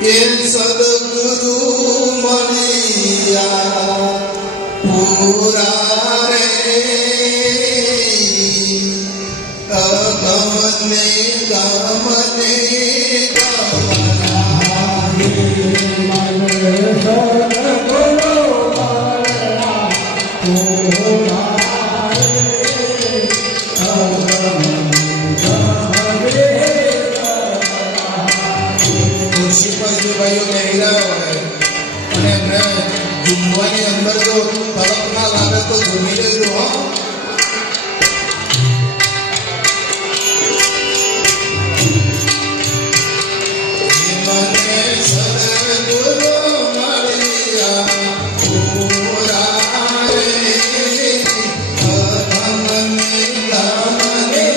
કે સદગુરુ મળ્યા પૂરા રે ગમને ગમને ઝુંબવાની અંદર જો તરફ ના લાગે તો ઝૂમી લેજો હો. મને સદગુરુ મળ્યા પૂરા રે ગમને ગમને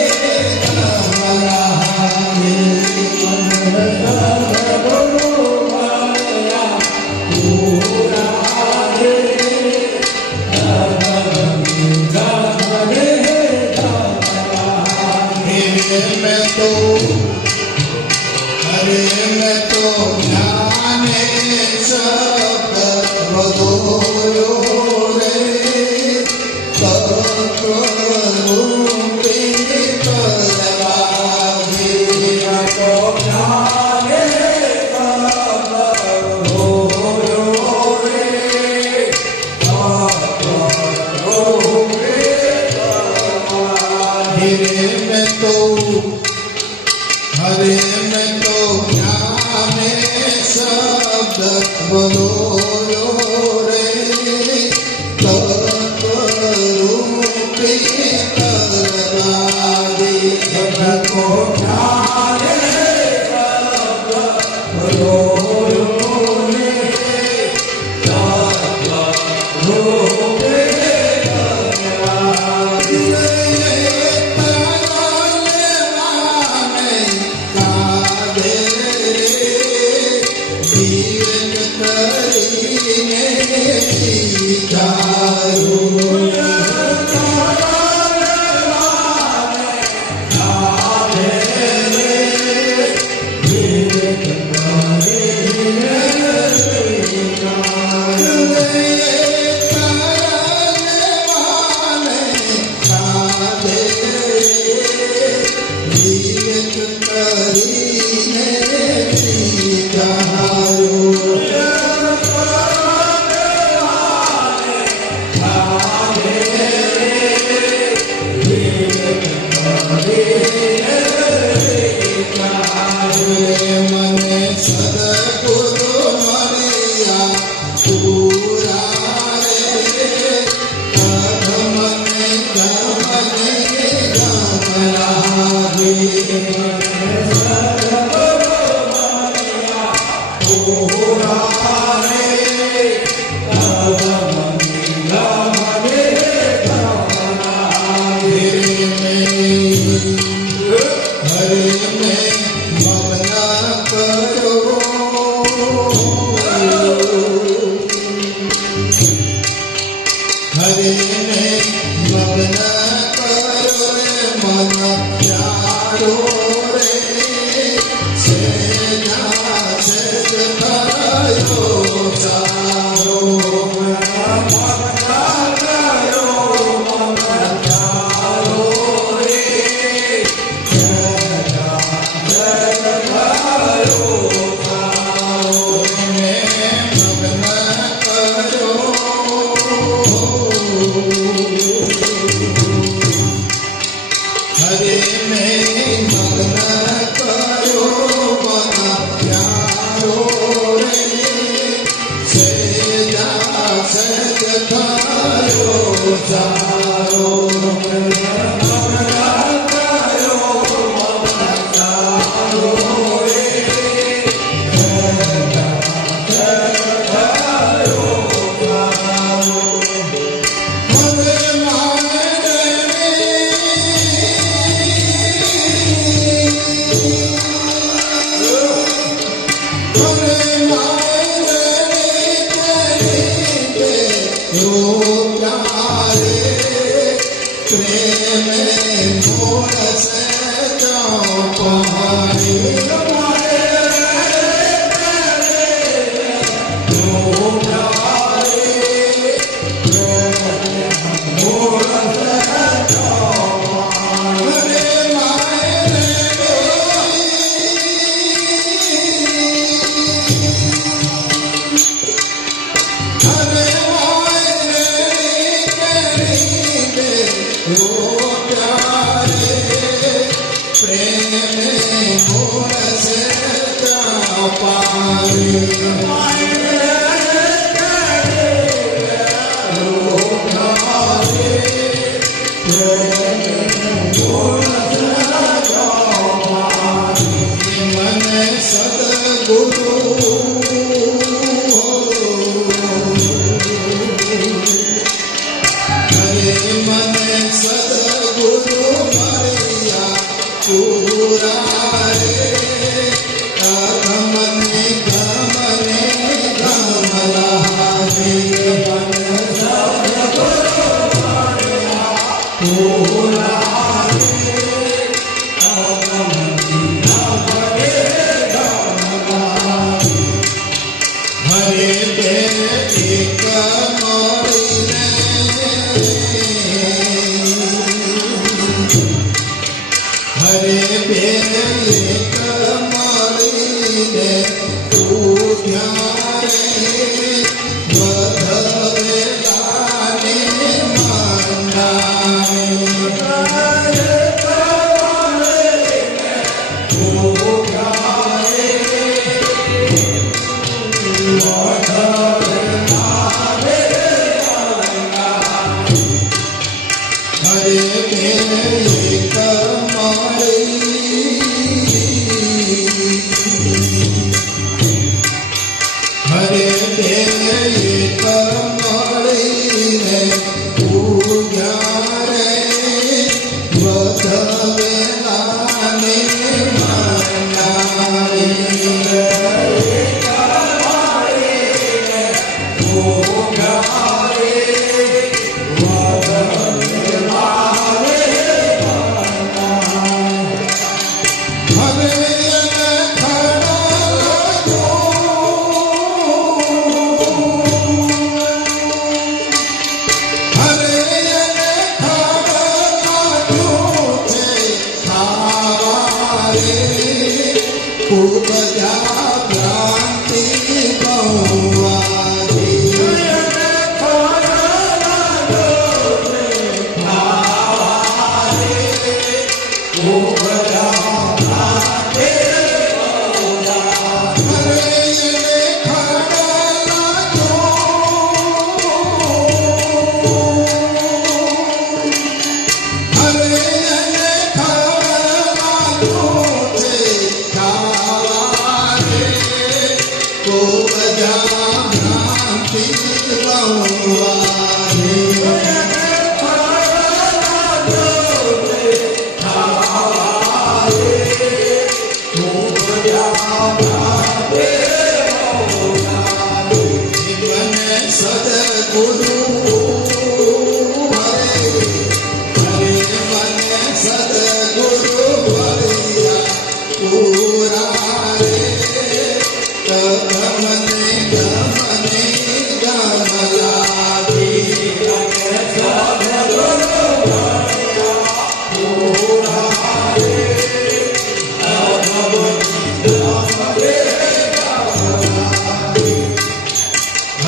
मैं तो जाने शब्द बदोयो रे रूपी परवादी मैं तो जाने शब्द बदोयो रे रूपी परवादी मैं तो हरे मैं तो ज्ञाने शब्द बोलो रे तत्वरूपी करवादी को ज्ञाने शब्द बोलो रे तत्वरूपी करवादी मोर से जाओ पहाड़ी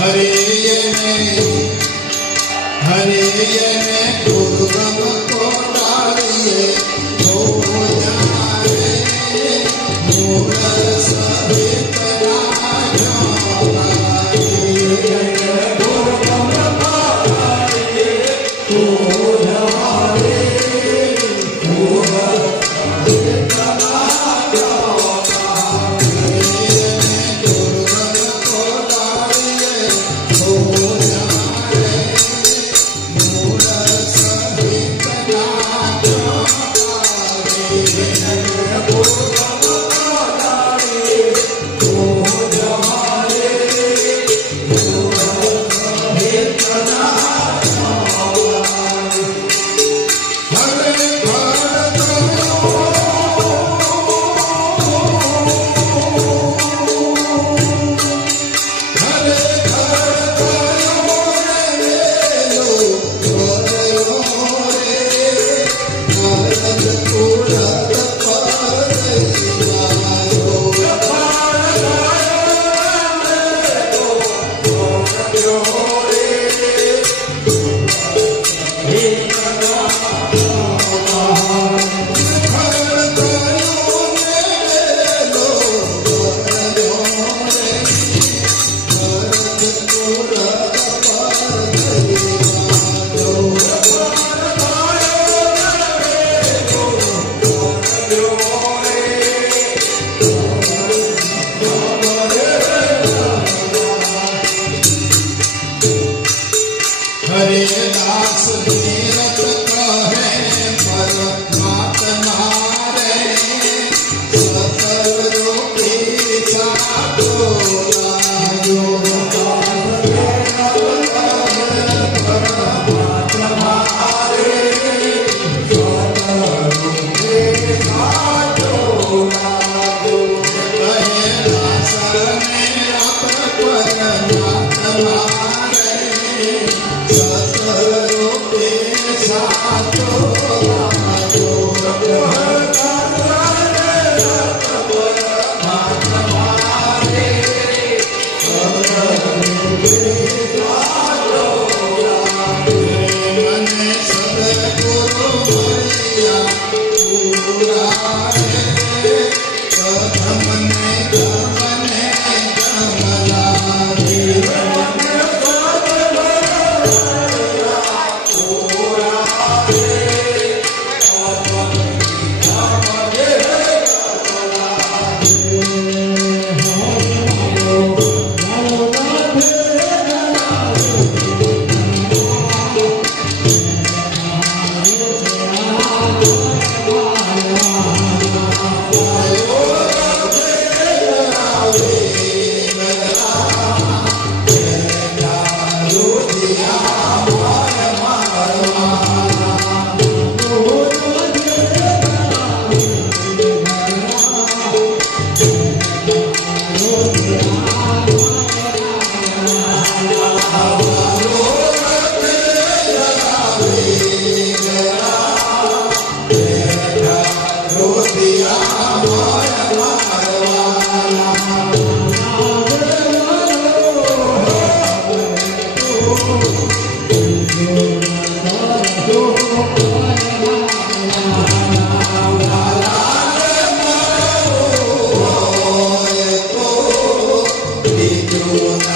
Hare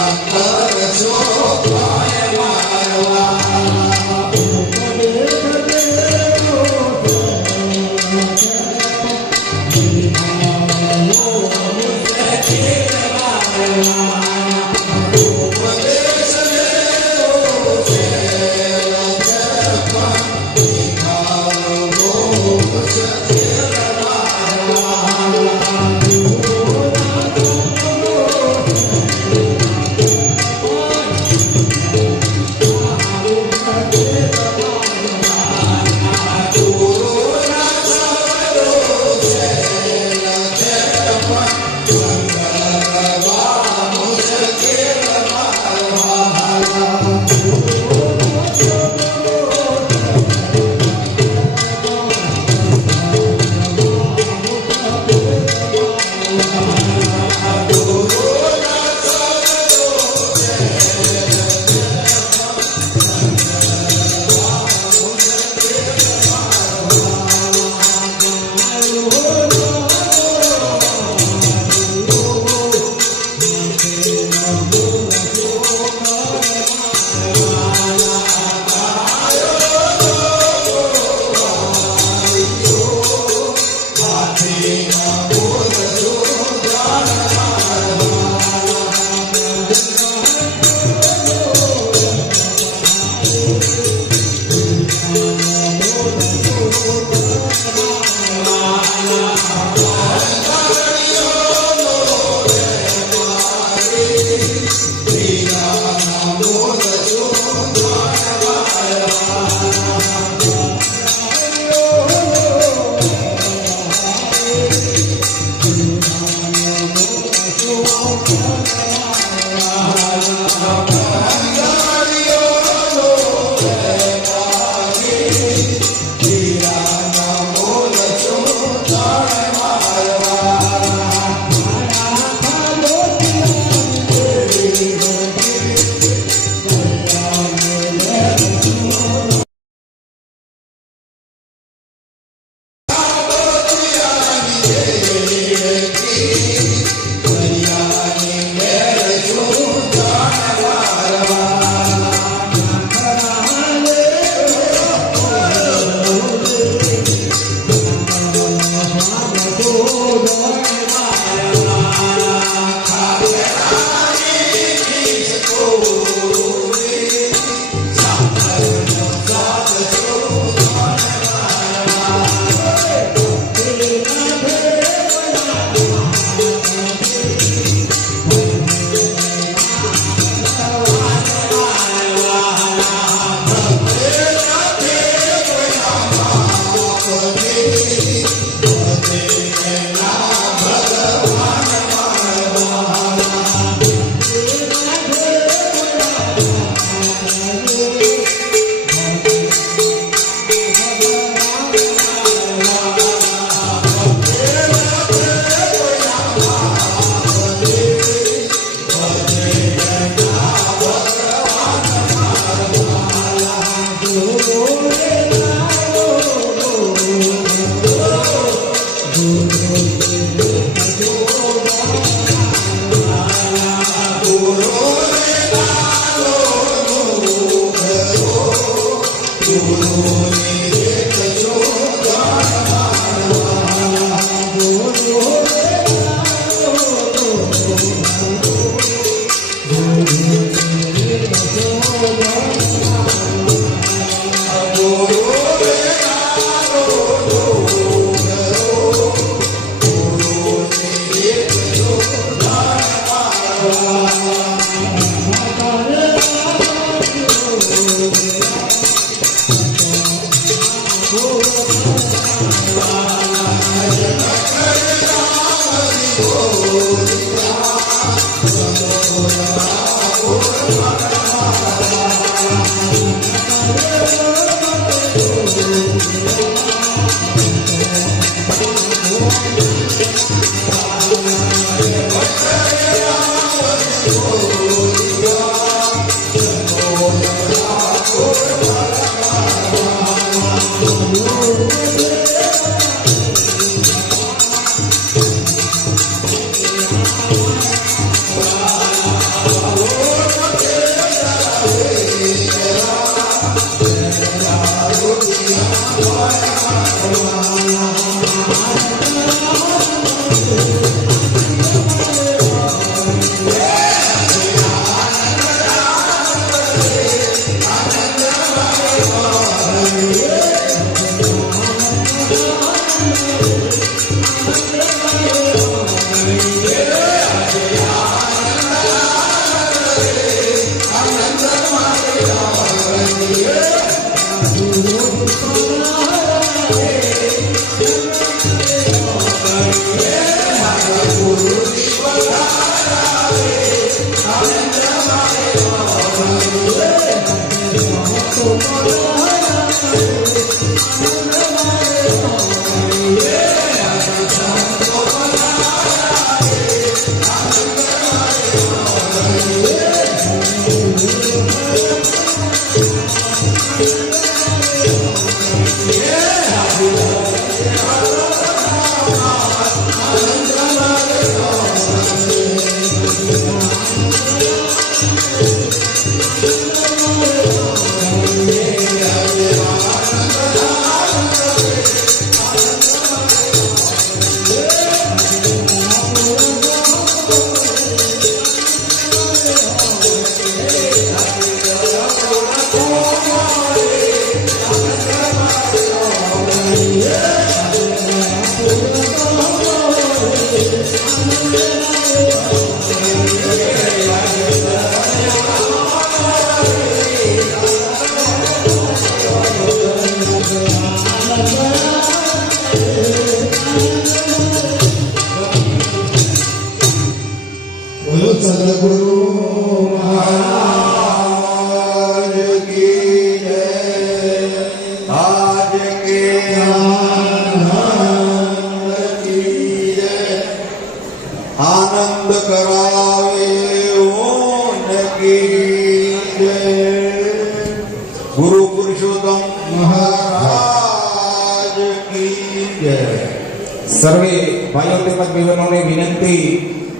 કરશો Yeah. આનંદ કરાવે ગુરુ પુરુષોત્તમ મહારાજ કી જય. સર્વે ભાઈઓ તેમજ બહેનોને વિનંતી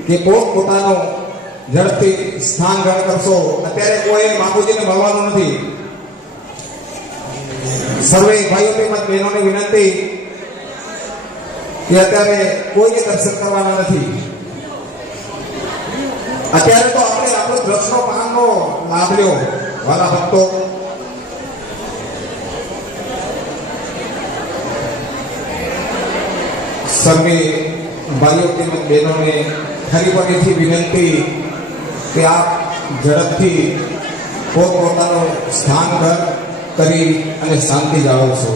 કે પોતાનો ઝડપથી સ્થાન ગ્રહણ કરશો. અત્યારે કોઈ બાપુજીને મળવાનું નથી. સર્વે ભાઈઓ તેમજ બહેનોને વિનંતી કે અત્યારે કોઈને દર્શન કરવાના નથી. અત્યારે તો આપણે આપણો દ્રષ્ટનો પાનનો લાભ લ્યો વાલા ભક્તો. સર્વે ભાઈઓ તેમજ બહેનોને ફરી ફરીથી વિનંતી કે આપ ઝડપથી પોતાનું સ્થાન કરી અને શાંતિ જાળવશો.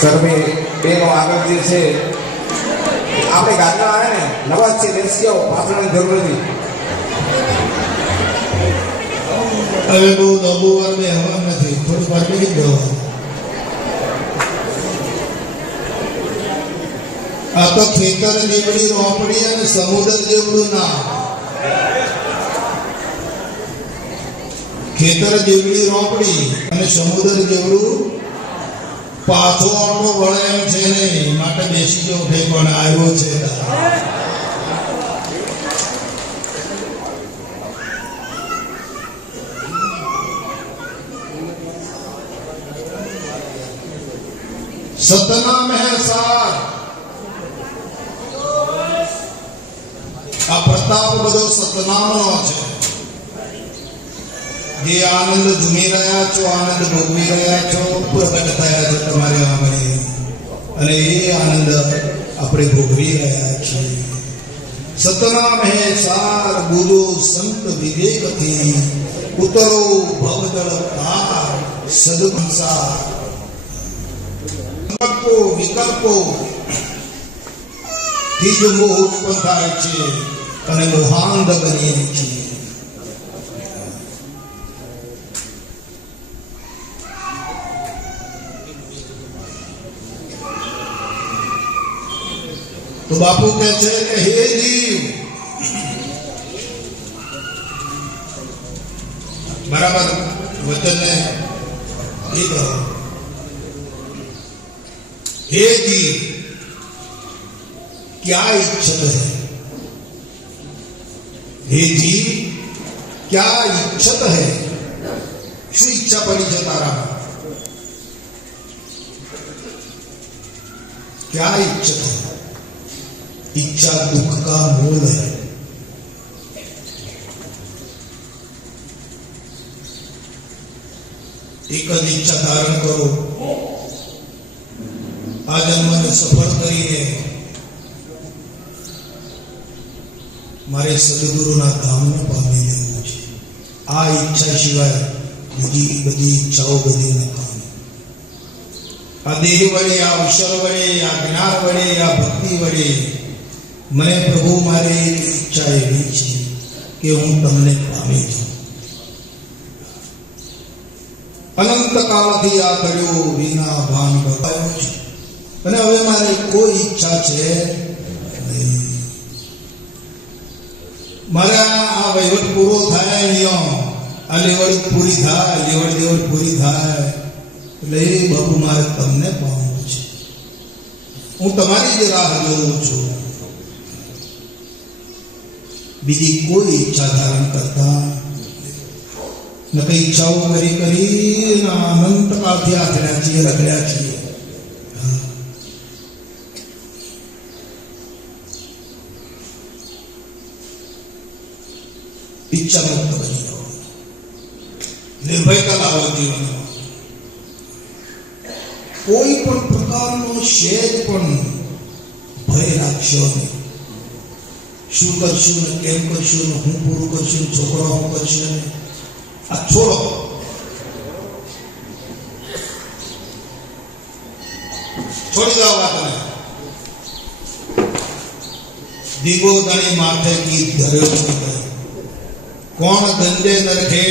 સર્વે બેનો આગળ જે છે આપણે ગાદલા આવે ને નવા છે દેશીઓ પાછળની જરૂર નથી. હવે બહુ દબુવાર બેહવા નથી, થોડી વાર બેસી જવા. આ તો ખેતર જેવડી રોપડી અને સમુદ્ર જેવડું ના. ખેતર જેવડી રોપડી અને સમુદ્ર જેવડું પાછો આટલો વળે એમ છે નહીં. માટે બેસી જવું થઈ પણ આવ્યો છે. સતનામ હે સાર. આ પ્રતાપ બધો સતનામનો છે. જે આનંદ ધૂમી રહ્યા છો, આનંદ ભોગવી રહ્યા છો, પ્રગટ થયા છે તમારે આંગણે અને એ આનંદ આપણે ભોગવી રહ્યા છીએ. સતનામ હે સાર બુધો સંત વિવેકથી ઉતરો ભવદળ પાર સદસંસાર. વિકલ્પો થી જો મોહ ઉત્પન્ન થાય છે અને મોહાંધ બનીએ છીએ. તો બાપુ કહે છે કે હે જીવ, બરાબર વચનને એ કહો. हे जीव क्या इच्छत है? हे जीव क्या इच्छत है? શું ઈચ્છા પડી છે તારા? क्या इच्छत है? इच्छा दुख का मूल है. एक જ ઈચ્છા ધારણ કરો. આ જન્મને સફળ કરીને મારે સદગુરુના ધામને પામી લેવું છે. આ ઈચ્છા સિવાય બીજી બધી ઈચ્છાઓ બધી નકામી. આ દેહ વડે, આ અવસર વડે, આ જ્ઞાન વડે, આ ભક્તિ વડે મને પ્રભુ મારી ઈચ્છા એવી છે કે હું તમને પામી જાઉં. અનંત કાળથી આ કર્યો વિના ભાન બતાવ્યો છે અને હવે મારે કોઈ ઈચ્છા છે નહીં. મારા આ વહીવટ પૂરો થાય અહીંયા, આ લેવડ પૂરી થાય, લેવડ પૂરી થાય એટલે એ બાપુ મારે તમને પામવું છે. હું તમારી જ રાહ જોઉં છું. બીજી કોઈ ઈચ્છા ધારણ કરતા ન કઈ ઈચ્છાઓ કરી અનંત કાળથી આથડ્યા છીએ, રખડ્યા છીએ. ઈચ્છા મુક્ત બની જાઓ, નિર્ભયતા લાવો જીવનમાં. કોઈ પણ પ્રકારનો શેજ પણ ભય રાખશો નહીં. શું કરશું ને કેમ કરશું ને હું પૂરું કરશું, છોકરા હું કરશે ને આ છોડો. છોડી દો વાતને. દીવો દણી માથે ગીત ધર્યો નહીં, કોણ દંડે નરખે.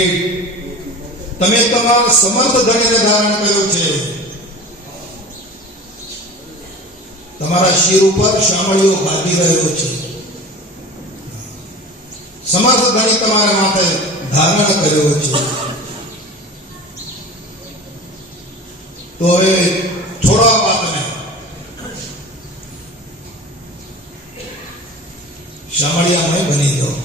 તમે તમારા સમર્થ ધણીને ધારણ કર્યો છે. તમારા શિર ઉપર શામળીઓ બાંધી રહ્યો છે. સમર્થ ધણી તમારા માથે ધારણ કર્યો છે. તો હવે છોડો આ વાતને. શામળિયામય બની જાઓ.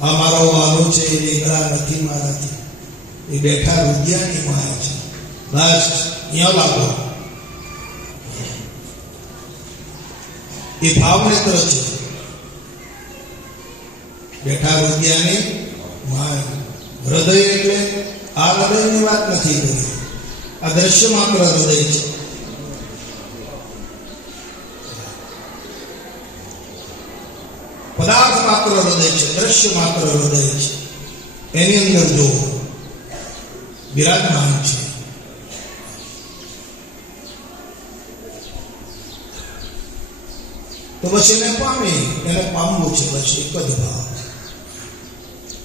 આ મારો વાલો છે, એ એકલા નથી મારાથી. એ બેઠા રૂપિયાની માયા છે. બસ અહીંયા લાગો. એ ભાવનેત્ર છે. બેઠા રૂપિયાની માયા. હૃદય એટલે આ હૃદયની વાત નથી કરી. આ દ્રશ્ય માત્ર હૃદય છે. પદાર્થ માત્ર હૃદય છે, દ્રશ્ય માત્ર હૃદય છે. એની અંદર જો વિરાજમાન છે. તો બસ એને પામી, એને પામવું છે. બસ એક જ ભાવ.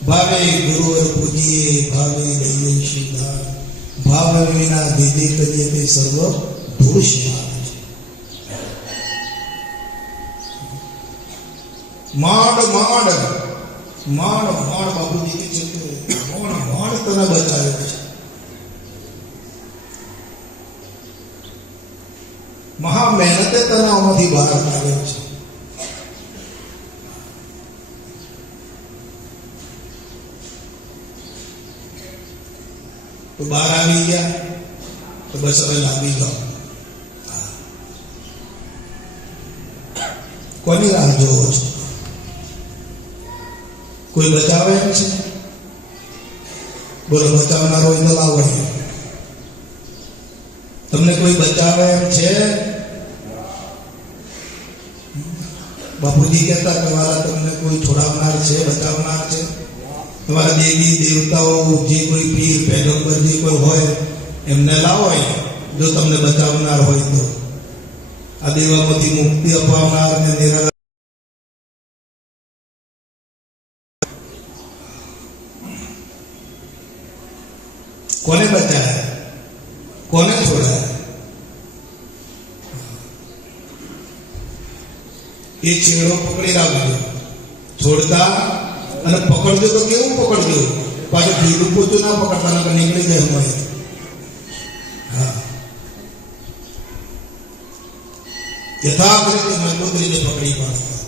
ભાવે ગુરુવર પૂજીએ, ભાવે લઈએ શ્રીધાર, ભાવ વિના દીદી કરીએ તે સર્વ પુરુષ. માંડ માંડ માંડ માંડ બાપુજી કે છે કે માંડ માંડ તને બચાવ્યો છે. મહા મહેનતે તને આમાંથી બહાર કાઢ્યો છે. તો બહાર આવી ગયા તો બસ હવે લાગી જાઓ. કોની રાહ જોવો છો? કોઈ બચાવે એમ છે? બોલો, બચાવનારો હોય તો લાવો. તમને કોઈ બચાવે એમ છે? બાપુજી કહેતા કે વાલા તમને કોઈ છોડાવનાર છે, બચાવનાર છે? તમારા દેવી દેવતાઓ, જે કોઈ પીર પેગમ્બર જે કોઈ હોય એમને લાવો. જો તમને બચાવનાર હોય તો આ દેવામાંથી મુક્તિ અપાવનાર ને નિરાધાર. કોને બચાયા? કોને છોડાયા? એ છેડો પકડી રાખજો. છોડતા અને પકડજો તો કેવું પકડજો? પાછું ઢીલું પોચું ના પકડતા, નીકળી જાય હોય. હા, યથાર્થ રીતે મજબૂત રીતે પકડી પાડતા.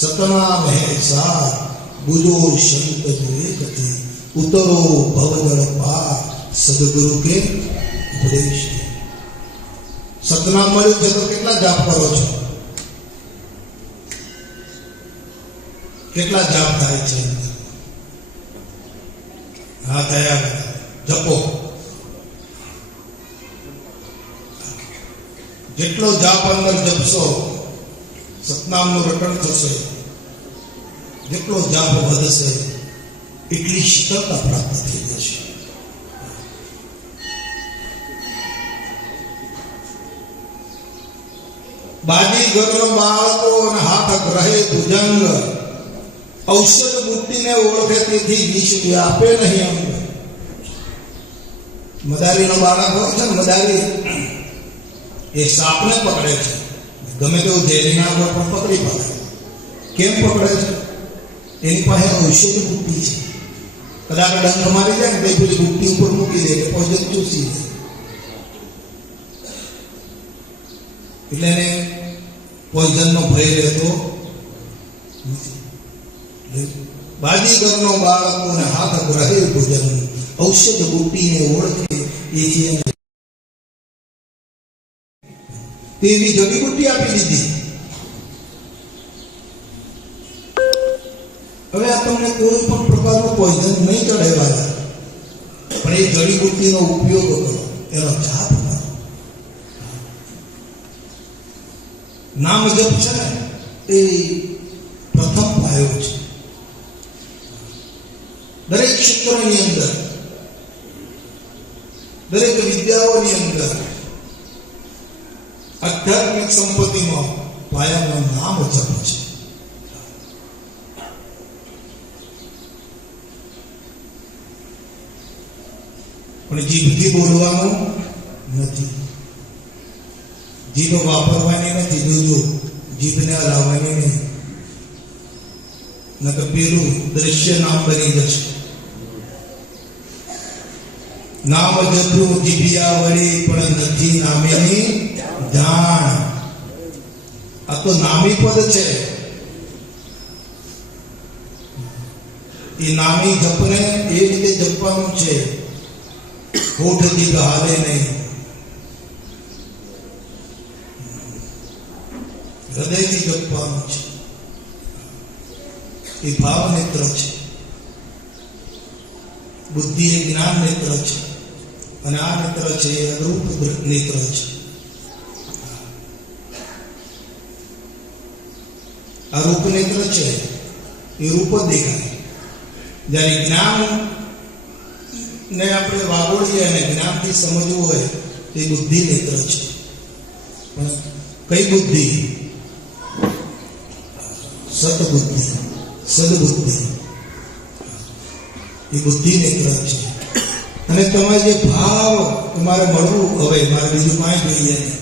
સતના મહેસાર બુજો સંત વિવેકથી, ઉતરો ભવજળ પાર સદગુરુ કે ઉપદેશ. સતનામ મળ્યું છે તો કેટલા જાપ કરો છો? કેટલા જાપ થાય છે? હા, થયા. જપો. જેટલો જાપ અંદર જપશો સતનામનું રટણ થશે. જેટલો જાપ વધશે એટલી શીતળતા પ્રાપ્ત થઈ જશે. બાજી ઘરનો બાળકો અને હાથ ગ્રહે ભુજંગ ઔષધ બુદ્ધિને ઓળખે તેથી વિષ વ્યાપે નહીં અંગ. મદારીનો બાળક હોય છે ને, મદારી એ સાપને પકડે છે, ગમે તેવું ઝેરીના આગળ પણ પકડી પડે. કેમ પકડે છે? એની પાસે ઔષધ બુદ્ધિ છે. કદાચ ડંખ મારી જાય ને તો પેલી બુદ્ધિ ઉપર મૂકી દે, પોઈઝન ચૂસી દે. એટલે એને પોઈઝનનો ભય રહેતો નથી. બાજીગરનો બાળકોને હાથ ગ્રહે ભોજન ઔષધ બુદ્ધિને ઓળખે એ છે. તેવી જડીબુટ્ટી આપી દીધી. હવે આ તમને કોઈ પણ પ્રકારનું પોઈઝન નહીં ચડાવવા, પણ એ જડીબુટ્ટીનો ઉપયોગ કરો, એનો જાપ કરો. નામ જપ છે ને એ પ્રથમ પાયો છે. દરેક ક્ષેત્રની અંદર, દરેક વિદ્યાઓની અંદર આધ્યાત્મિક સંપત્તિમાં પાયાનું નામ જપ છે. પણ જીભથી બોલવાનું નથી, જીભ વાપરવાની નથી. જોજો, જીભને હલાવવાની નહીં, નકર પેલું દ્રશ્ય નામ બની જશે. નામ જપું જીભિયા વળી પણ નથી નામેની જાણ. આ તો નામી પદ છે. એ નામી જપને એ રીતે જપવાનું છે, હોઠથી હાલે નહીં, હૃદયથી જપવાનું છે. એ ભાવ નેત્ર છે. બુદ્ધિ એ જ્ઞાન નેત્ર છે, અને આ નેત્ર છે એ અરૂપ નેત્ર છે. આ રૂપ નેત્ર છે એ રૂપ જ દેખાય. જ્યારે જ્ઞાન ને આપણે વાગોળીએ અને જ્ઞાનથી સમજવું હોય તે બુદ્ધિ નેત્ર છે. પણ કઈ બુદ્ધિ? સતબુદ્ધિ, સદબુદ્ધિ, એ બુદ્ધિ નેત્ર છે. અને તમે જે ભાવ તમારે મળવું હવે મારે બીજું કાંઈ જોઈએ નહીં,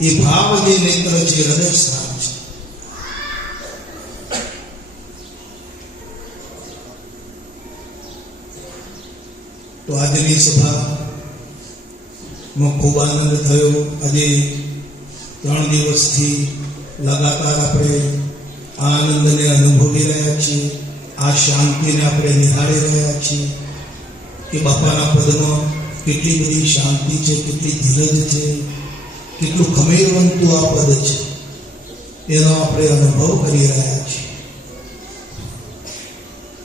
એ ભાવ જે નેત્ર છે એ હૃદય સ્થાન છે. તો આજની સભામાં ખૂબ આનંદ થયો. આજે 3 દિવસથી લગાતાર આપણે આનંદને અનુભવી રહ્યા છીએ, આ શાંતિને આપણે નિહાળી રહ્યા છીએ કે બાપાના પદમાં કેટલી બધી શાંતિ છે, કેટલી ધીરજ છે, કેટલું ખમીરવંતું આ પદ છે, એનો આપણે અનુભવ કરી રહ્યા છીએ.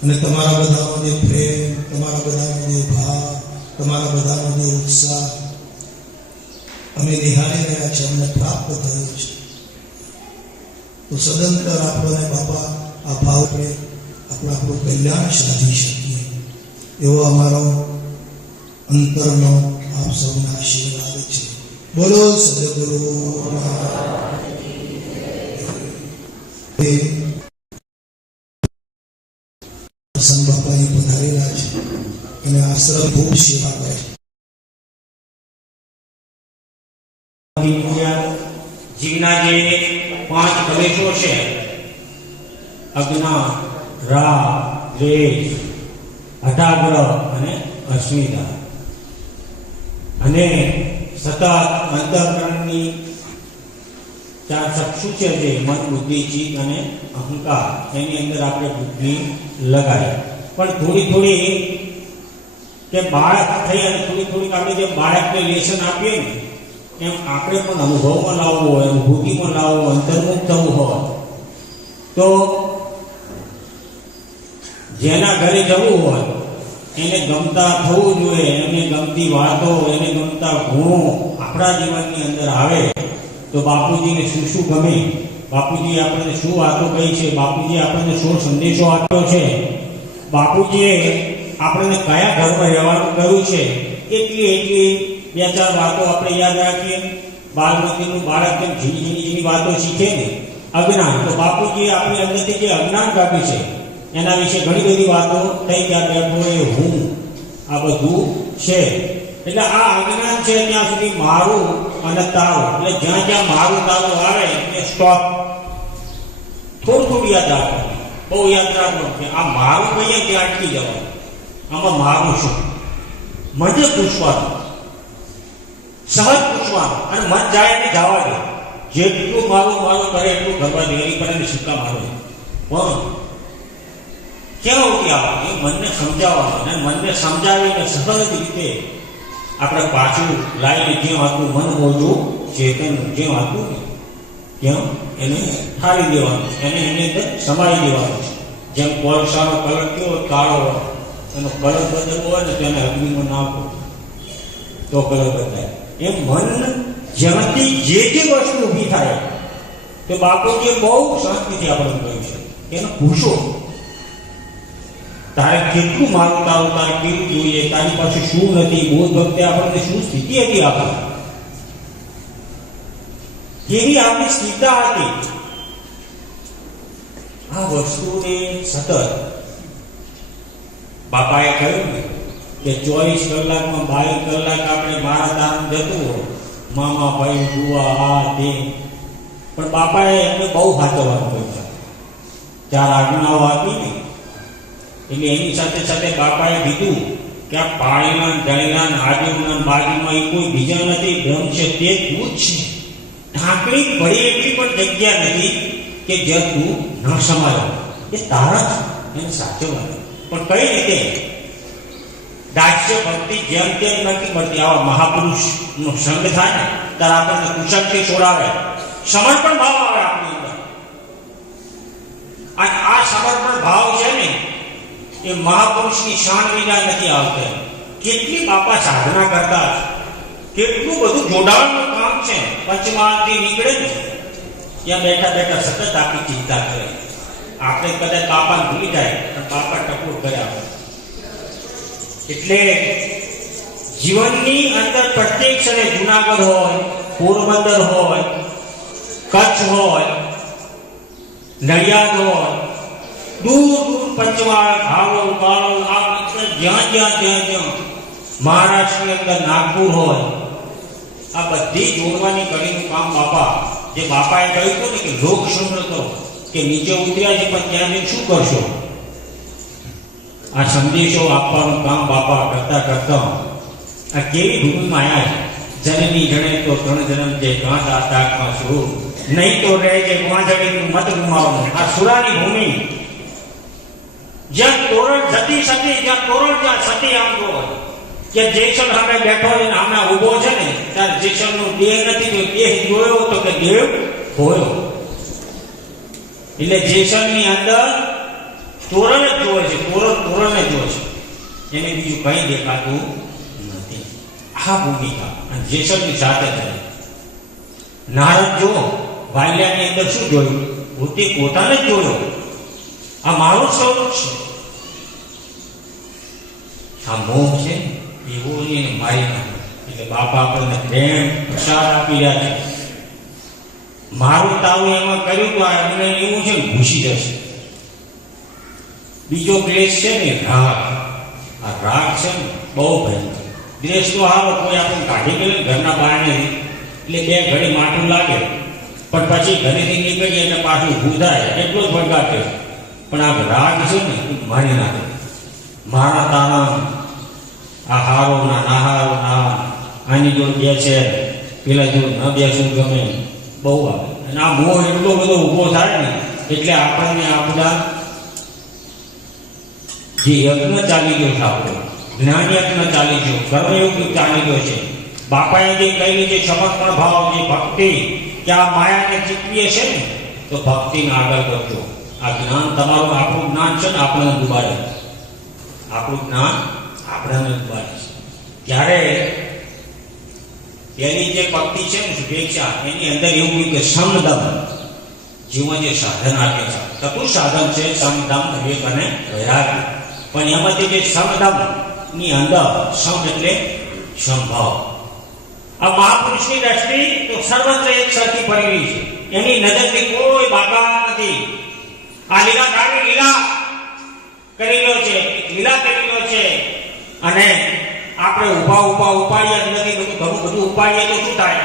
અને તમારા બધાનો જે પ્રેમ, તમારા બધાનો જે ભાવ, તમારા બધાનો જે ઉત્સાહ અમે નિહાળી રહ્યા છીએ, અમને પ્રાપ્ત થયો છે. તો સદંતર આપણને બાપા આ ભાવને આપણું કલ્યાણ સાધી શકીએ એવો અમારો અંતરનો આપ સૌના આશીર્વાદ છે. બોલો સદગુરુ પ્રસન્ન બાપાની પધારેલા છે અને આશ્રમ ખૂબ સેવા કરે છે. જીવના જે 5 કલેશો છે, અજ્ઞા, રાગ, દ્વેષ, હઠાગ્રહ અને અસ્મિતા, અને સતત અંતઃકરણની 4 ચક્ષુ છે જે મન, બુદ્ધિ, ચિત્ત અને અહંકાર, એની અંદર આપણે બુદ્ધિ લગાડી. પણ થોડી કે બાળક થઈ અને થોડીક આપણે જે બાળકને લેસન આપીએ ને એમ આપણે પણ અનુભવમાં લાવવું હોય, અનુભૂતિમાં લાવવું, અંતર્મુખ થવું હોય તો જેના ઘરે જવું હોય એને ગમતા થવું જોઈએ. એને ગમતી વાતો, એને ગમતા ગુણો આપણા જીવનની અંદર આવે તો બાપુજીને શું ગમે, બાપુજી આપણને શું વાતો કહી છે, બાપુજી આપણને શું સંદેશો આપ્યો છે, બાપુજીએ આપણને કયા ઘરમાં રહેવાનું કહ્યું છે, એટલી 2-4 વાતો આપણે યાદ રાખીએ બાલમતીનું બાળક જેમ ઝીણી વાતો શીખે ને, અજ્ઞાન, તો બાપુજી આપણી અંદરથી જે અજ્ઞાન કાપ્યું છે એના વિશે ઘણી બધી વાતો થઈ ગયા કે હું આ બધું છે. એટલે આ અજ્ઞાન છે ત્યાં સુધી મારું અને તારું, એટલે જ્યાં જ્યાં મારું તારું આવે એ સ્ટોપ. થોડું યાદ રાખવાનું, બહુ યાદ રાખવાનું કે આ મારું કહીએ ત્યાં અટકી જવાનું. આમાં મારું શું? મને પૂછવાનું, સહજ પૂછવાનું, અને મન જાય ને જવા દે. જેટલું મારું મારું કરે એટલું કરવા દે, એની પર સિક્કા મારો. પણ કેવું કે એ મનને સમજાવવાનું, અને મનને સમજાવીને સહજ રીતે આપણે પાછું લાવીને જેમ હતું મન બોલવું ચેતન જેમ હતું ને તેમ એને ઠારી દેવાનું, એને એની અંદર સમાવી દેવાનું છે. જેમ કોલસાનો કલર કેવો કાળો, એનો કલર બદલવો હોય ને તેને અગ્નિમાં નાખો તો કલર બદલાય. એમ મન જેમાંથી જે વસ્તુ ઊભી થાય તો બાપુજીએ બહુ શાંતિથી આપણે કહ્યું છે એને પૂછો, તારે કેટલું મારું તારું, તારે કેવું જોઈએ, તારી પાસે શું નથી, બોધ વખતે આપણને શું સ્થિતિ હતી, આપણે કેવી આપણી સ્થિતા હતી. આ વસ્તુને સતત બાપાએ કહ્યું ને કે 24 કલાકમાં 22 કલાક આપણે મારા દાન જતું હોય, મામા ભાઈ બુઆ આ તે, પણ બાપાએ એમને બહુ સાચવવાનું કહ્યું છે. 4 આજ્ઞાઓ આપી ને એટલે એની સાથે સાથે બાપાએ કીધું કે આ પાણીના જળના આજુના બાજુમાં એ કોઈ બીજા નથી, બ્રહ્મ છે તે તું જ છે. ઢાંકણી ભરી એટલી પણ જગ્યા નથી કે જ્યાં તું ન સમાયો, એ તારા એને સાચવવાનું. પણ કઈ રીતે? દાસ્ય ભક્તિ જેમ તેમ નથી મળતી. આવા મહાપુરુષનો સંગ થાય ને ત્યારે આપણને કુશળથી છોડાવે, સમર્પણ ભાવ આવે આપણી અંદર. અને આ સમર્પણ ભાવ છે ને એ મહાપુરુષની શાન વિના નથી આવતા. કેટલી બાપા સાધના કરતા, કેટલું બધું જોડાણનું કામ છે. પંચમહાલથી નીકળે ને ત્યાં બેઠા બેઠા સતત આપણી ચિંતા કરે. આપણે કદાચ બાપાને ભૂલી જાય પણ બાપા ટકોર કર્યા. એટલે જીવનની અંદર પ્રત્યેક ક્ષણે જુનાગઢ હોય, પોરબંદર હોય, કચ્છ હોય, નડિયાદ હોય, દૂર દૂર પંચમહાલ, હાલોલ, બાલોલ, આ જ્યાં જ્યાં મહારાષ્ટ્રની અંદર નાગપુર હોય, આ બધી જોડવાની કડીનું કામ બાપા, જે બાપાએ કહ્યું હતું ને કે લોક સંગ્રહ કરો, કે નીચે ઉતર્યા છે પણ ત્યાં જઈને શું કરશો? આ સંદેશો આપવાનું કામ બાપા કરતા કરતા આ કેવી ભૂમિમાં આવ્યા છે. જનની જણે તો 3 જન્મ જે કાંટા તાકમાં સુર, નહીં તો રહે જે વાંધડીનું મત ગુમાવવાનું. આ સુરાની ભૂમિ, જ્યાં તોરણ જતી સતી, જ્યાં તોરણ જ્યાં સતી આમ જોવો કે જેસલ સામે બેઠો છે ને સામે ઊભો છે ને ત્યારે જેસલનું દેહ નથી તો દેહ જોયો તો કે દેવ હોયો. એટલે જેસલની અંદર તોરણ જ જોવે છે, તોરણ જ જોવે છે, એને બીજું કઈ દેખાતું નથી. આ ભૂમિકા અને જેસલની સાથે થાય. નારદ જો વાલ્યાની અંદર શું જોયું? પોતે પોતાને જ જોયો. આ મારું સ્વરૂપ છે. આ મોહ છે એવો એને મારી નાખે. એટલે બાપા આપણને પ્રેમ પ્રસાદ આપી રહ્યા છે. મારું તાવું એમાં કર્યું તો એમને એવું છે ઘૂસી જશે. બીજો ક્લેશ છે ને રાગ. આ રાગ છે ને બહુ ભયંકર. દ્વેષ તો હારો કોઈ આપણને કાઢી ગયેલું ઘરના બહારને એટલે 2 ઘડી માઠું લાગે પણ પછી ઘરેથી નીકળીએ એટલે પાછું ઊભું થાય એટલો જ ભડકાટે. પણ આ રાગ છે ને મારી નાખે. મારા તારા આ હારો ના નાહારો ના આની જોડ બેસે પેલા જોડ ન બેસવું ગમે બહુ આવે. અને આ મોહ એટલો બધો ઊભો થાય ને એટલે આપણને આ બધા જે યજ્ઞ ચાલી ગયો છે, આપણો જ્ઞાન યજ્ઞ ચાલી ગયો, કર્મયોગ ચાલી ગયો છે. બાપાએ જે કહેલી જે સમર્પણ ભાવ, જે ભક્તિ, કે આ માયાને જીતવીએ છે ને તો ભક્તિને આગળ કરજો. આ જ્ઞાન તમારું, આપણું જ્ઞાન છે ને આપણને ડૂબાડે. આપણું જ્ઞાન આપણને ડૂબાડે છે. ત્યારે એની જે ભક્તિ છે ને શુભેચ્છા, એની અંદર એવું કે સમદમ જીવન જે સાધન આપે છે. કતું સાધન છે? સમદમ, વિવેક અને વૈરાગ્ય. પણ એમાંથી જે સમદમ ની અંદર સમ એટલે સંભાવ, આ મહાપુરુષની દ્રષ્ટિ તો સર્વત્ર એક સરખી ફરેલી છે. એની નજરથી કોઈ બાકા નથી. આ લીલા કાળી લીલા કરેલો છે, લીલા કરેલો છે. અને આપણે ઉભા ઉપાડીએ નથી, ઘણું બધું ઉપાડીએ તો શું થાય?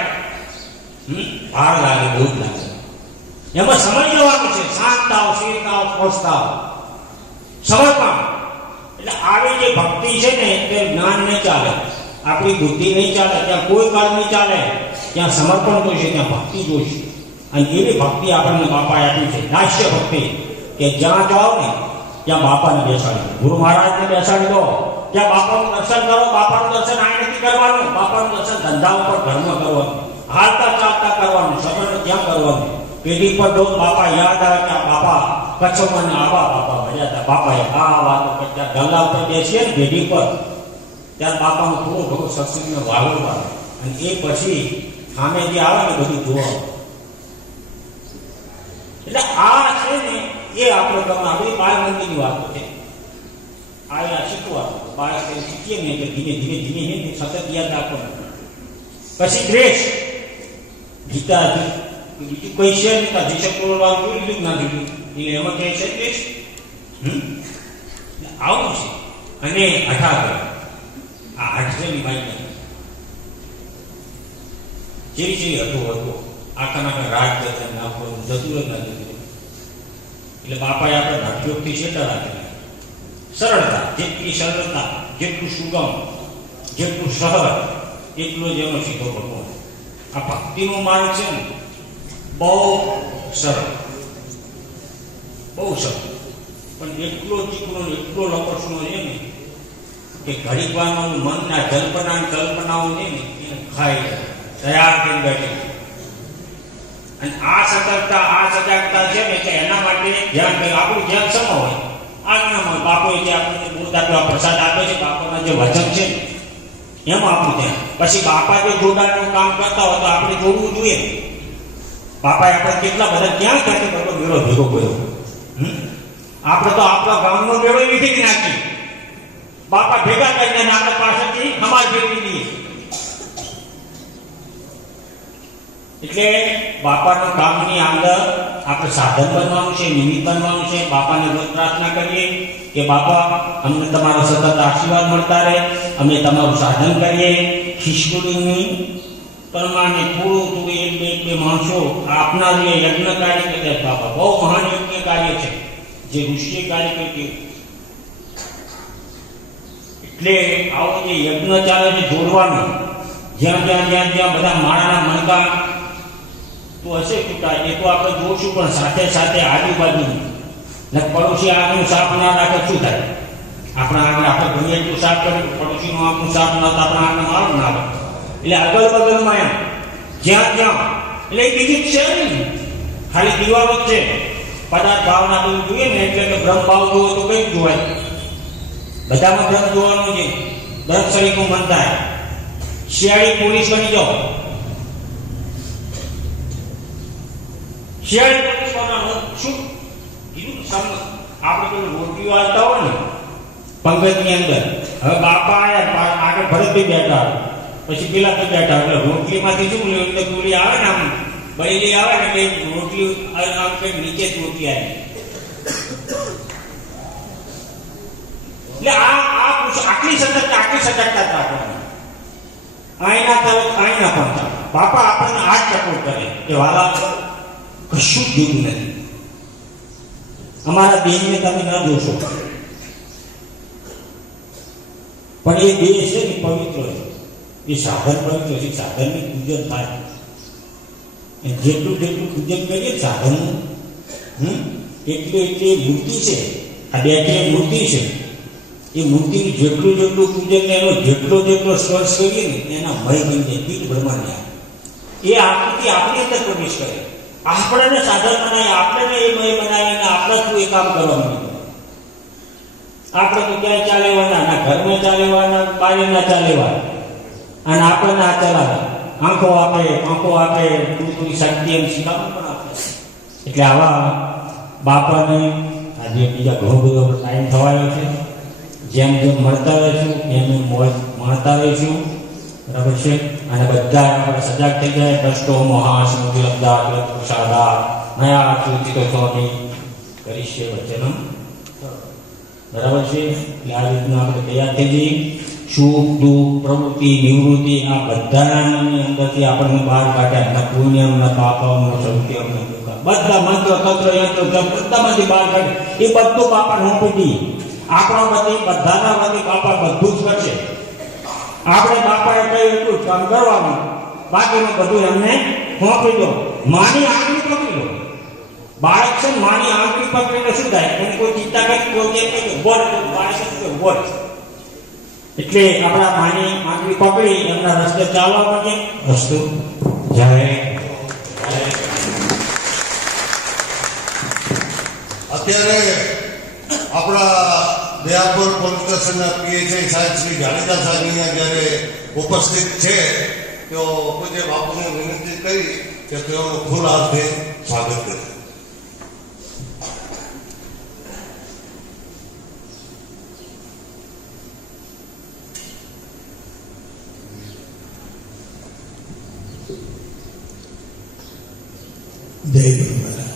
ભાર લાગે, બહુ જ લાગે. એમાં સમય જવાનું છે. શાંત થાવ, સ્થિર થાવ, સ્પષ્ટ થાવ, સમર્પણ. એટલે આવી જે ભક્તિ છે ને તે જ્ઞાન નહીં ચાલે, આપણી બુદ્ધિ નહીં ચાલે, ત્યાં કોઈ કાળ નહીં ચાલે. ત્યાં સમર્પણ જોઈશે, ત્યાં ભક્તિ જોઈશે. અને એવી ભક્તિ આપણને બાપાએ આપી છે, દાસ્ય ભક્તિ, કે જ્યાં જાઓ ને ત્યાં બાપાને બેસાડી દો, ગુરુ મહારાજને બેસાડી દો. ત્યાં બાપાનું દર્શન કરો. બાપાનું દર્શન આ નથી કરવાનું. બાપાનું દર્શન ધંધા ઉપર ઘરમાં કરવાનું, હાલતા ચાલતા કરવાનું, સમય ત્યાં કરવાનું. પેઢી પર જો બાપા યાદ આવે કે આ બાપા કચ્છમાં આવા બાપા મળ્યા હતા, બાપાએ આ વાતો કરતા. ગલ્લા ઉપર બેસીએ ને પેઢી પર, ત્યારે બાપાનું થોડું ઘણું સત્સંગને વાળવા, અને એ પછી સામે જે આવે ને બધું જોવા. એટલે આ છે ને એ આપણે ગમે. આપણી બાળ મંદિરની વાતો છે. આ શીખવા બાળક શીખીએ ને એટલે ધીમે ધીમે ધીમે સતત યાદ રાખવાનું. પછી દ્વેષ, ગીતા બીજું કોઈ છે નહીં. જીસક બોલવાનું જોઈ લીધું ના જોયું એટલે એમાં ક્યાંય છે દ્વેષ? આવું છે. અને અઢાર, આ 8 માહિતી જેવી જેવી હતું આખા રાજ કરતા નાખવાનું જતું જ ના જતું. એટલે બાપાએ આપણે ભક્તિયોગથી છેટા રાખેલા. સરળતા, જેટલી સરળતા, જેટલું સુગમ, જેટલું સહજ, એટલો જ એનો સીધો ભગવાન. આ ભક્તિનો માર્ગ છે ને બહુ સરળ, બહુ સરળ, પણ એટલો ચીકણો એટલો લપસણો છે ને કે ઘડીક વારનું મનના કલ્પનાઓ છે ને એને ખાઈ તૈયાર થઈ બેઠે. અને આ સજાગતા છે ને કે એના માટે ધ્યાન, આપણું ધ્યાન સમા હોય આજ્ઞામાં. બાપોએ જે આપણને બોધ આપ્યો, પ્રસાદ આપે છે, બાપાના જે વચન છે ને એમાં આપણું ધ્યાન. પછી બાપા જે જોડાણનું કામ કરતા હોય તો આપણે જોડવું જોઈએ. બાપાએ આપણે કેટલા બધા ક્યાં ક્યાંથી બધો મેળો ભેગો કર્યો. આપણે તો આપણા ગામનો મેળો લીધી નાખી, બાપા ભેગા કરીને આપણે પાસેથી સમાજ ફેરવી દઈએ. એટલે બાપાના કામની અંદર આપણે સાધન બનવાનું છે, નિમિત્ત બનવાનું છે. બાપાને રોજ પ્રાર્થના કરીએ કે બાપા અમને તમારા સતત આશીર્વાદ મળતા રહે, અમે તમારું સાધન કરીએ. ખિસકોલીની પ્રમાણે થોડું એક બે માણસો આપના યજ્ઞ કાર્ય કરતા બાપા બહુ મહાન યજ્ઞ કાર્ય છે જે ઋષિએ કાર્ય કર્યું. એટલે આવો જે યજ્ઞ ચાલે છે જોડવાનું, જ્યાં બધા માળાના મણકા તો હશે છૂટા, એ તો આપણે જોશું. પણ સાથે સાથે આજુબાજુ પડોશી આગનું સાફ ના રાખે શું થાય? આપણા આગળ આપણે ગમે એટલું સાફ કર્યું, પડોશીનું આગનું સાફ ના આપણા આગળ મારું ના આવે. એટલે અગલ બગલમાં એમ જ્યાં એટલે બીજું જ છે ને, ખાલી દિવાલો જ છે. પદાર્થ ભાવના બધું જોઈએ ને એટલે કે બ્રહ્મ ભાવ જોવો તો કઈ જોવાય? બધામાં બ્રહ્મ જોવાનું છે. બ્રહ્મ શરીરનું મન થાય. શિયાળી પોલીસ બની જાઓ, શિયાળી પોલીસ બનવાનું શું કીધું? આપણે પેલું રોટલીઓ આવતા હોય ને પંગતની અંદર, હવે બાપા આવ્યા આગળ ભરતભાઈ બેઠા, પછી પેલા તો બેઠા, એટલે રોટલીમાંથી શું અંદર પૂરી આવે ને આમ બળેલી આવે ને એટલે રોટલી આમ કઈ નીચે જ રોટલી આવી. એટલે આટલી સતર્કતા રાખવાની. આઈના તરફ આઈના પણ બાપા આપણને આ જ સપોર્ટ કરે કે વાલા કશું જ જોયું નથી, અમારા દેહને તમે ન જોશો, પણ એ દેહ છે ને પવિત્ર છે, એ સાધન પવિત્ર છે. સાધનની પૂજન થાય, જેટલું પૂજન કરીએ સાધનનું એટલી મૂર્તિ છે. આ બેઠી મૂર્તિ છે, એ મૂર્તિનું જેટલું પૂજન એનો જેટલો સ્પર્શ કરીએ ને એના મય બની જાય, પીઠ બ્રહ્માંડ. એ આકૃતિ આપણી અંદર પ્રવેશ કરે, આપણને સાધન બનાવી, આપણને એ મય બનાવીને આપણે શું એ કામ કરવાનું. આપણે તો ક્યાંય ચાલેવાના, ના ઘરમાં ચાલેવાના, બારે ના ચાલેવાના, અને આપણને આ ચલાવે, આંખો આપે પૂરી શક્તિ એમ શીખવાનું પણ આપે. એટલે આવા બાપાને આજે બીજા ઘણો બધો ટાઈમ થવાયો છે. જેમ મળતા રહીશું એમ મળતા રહીશું. બરાબર છે. અને બધા આપણે સજાગ થઈ જાય. ભ્રષ્ટો મહાસમુદ્ર લબ્ધા તિલક પ્રસાદા નયા ચૂચિતો સ્વામી કરીશે વચનમ. બરાબર છે. એટલે આ રીતના આપણે તૈયાર થઈ જઈએ. સુખ દુઃખ પ્રવૃત્તિ નિવૃત્તિ આ બધાની અંદરથી આપણને બહાર કાઢ્યા. ના પુણ્યમ ના પાપમ ના સૌખ્યમ ના દુઃખમ. બધા મંત્ર તંત્ર યંત્ર જપ બધામાંથી બહાર કાઢે. એ બધું બાપા સોંપી દઈએ. આપણા બધી બધાના બધી બાપા બધું જ કરશે. આપણે બાપાએ કહ્યું એટલું જ કામ કરવાનું, બાકીનું બધું એમને સોંપી દો. માની આંગળી પકડી લો. બાળક છે માની આંગળી પકડીને શું થાય? એને કોઈ ચિંતા કરી કોઈ એમ કહે બોલ, બાળક બોલ. એટલે આપણા માની આંગળી પકડી એમના રસ્તે ચાલવા માંગે. વસ્તુ જાય. અત્યારે આપણા દયાપુર પોલીસ સ્ટેશનના પીએસઆઈ સાહેબ શ્રી જાડેજા સાહેબ અહીંયા જ્યારે ઉપસ્થિત છે તો પૂજ્ય બાપુને વિનંતી કરી કે તેઓનું ફૂલ હાથથી સ્વાગત કરે. જય ગુરુ મહારાજ.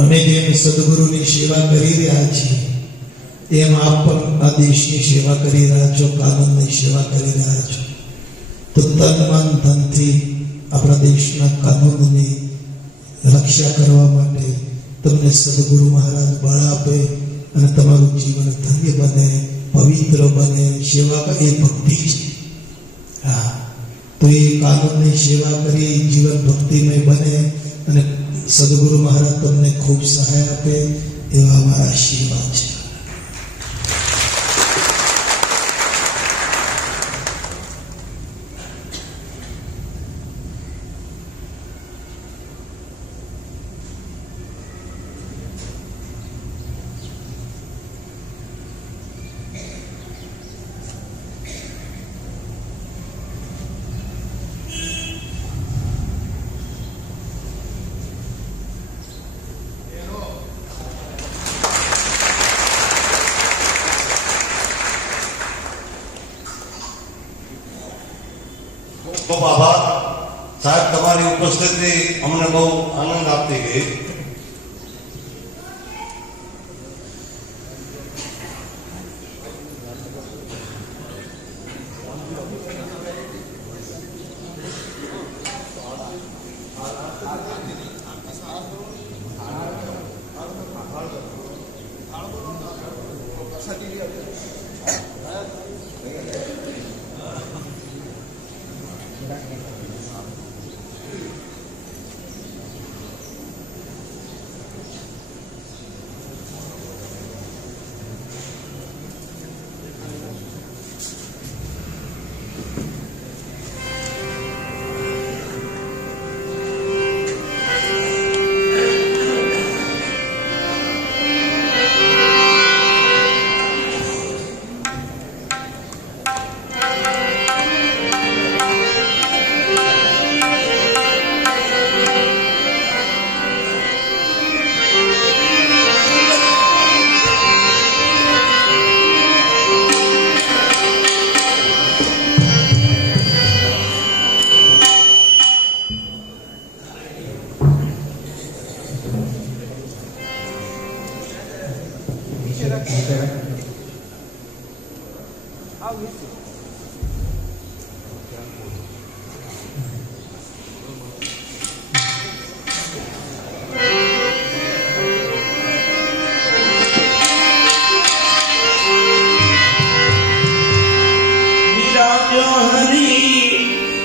અમે જેમ સદગુરુની સેવા કરી રહ્યા છીએ એમ આપ પણ આ દેશની સેવા કરી રહ્યા છો, કાનૂનની સેવા કરી રહ્યા છો. તો તન મન ધનથી આપણા દેશના કાનૂનની રક્ષા કરવા માટે તમને સદગુરુ મહારાજ બળ આપે અને તમારું જીવન ધન્ય બને, પવિત્ર બને. સેવા એ ભક્તિ છે. હા, તો એ કાનૂનની સેવા કરી જીવન ભક્તિમય બને અને સદગુરુ મહારાજ તમને ખૂબ સહાય આપે એવા અમારા આશીર્વાદ છે. ખૂબ આભાર સાહેબ, તમારી ઉપસ્થિતિ અમને બહુ આનંદ આપતી ગઈ.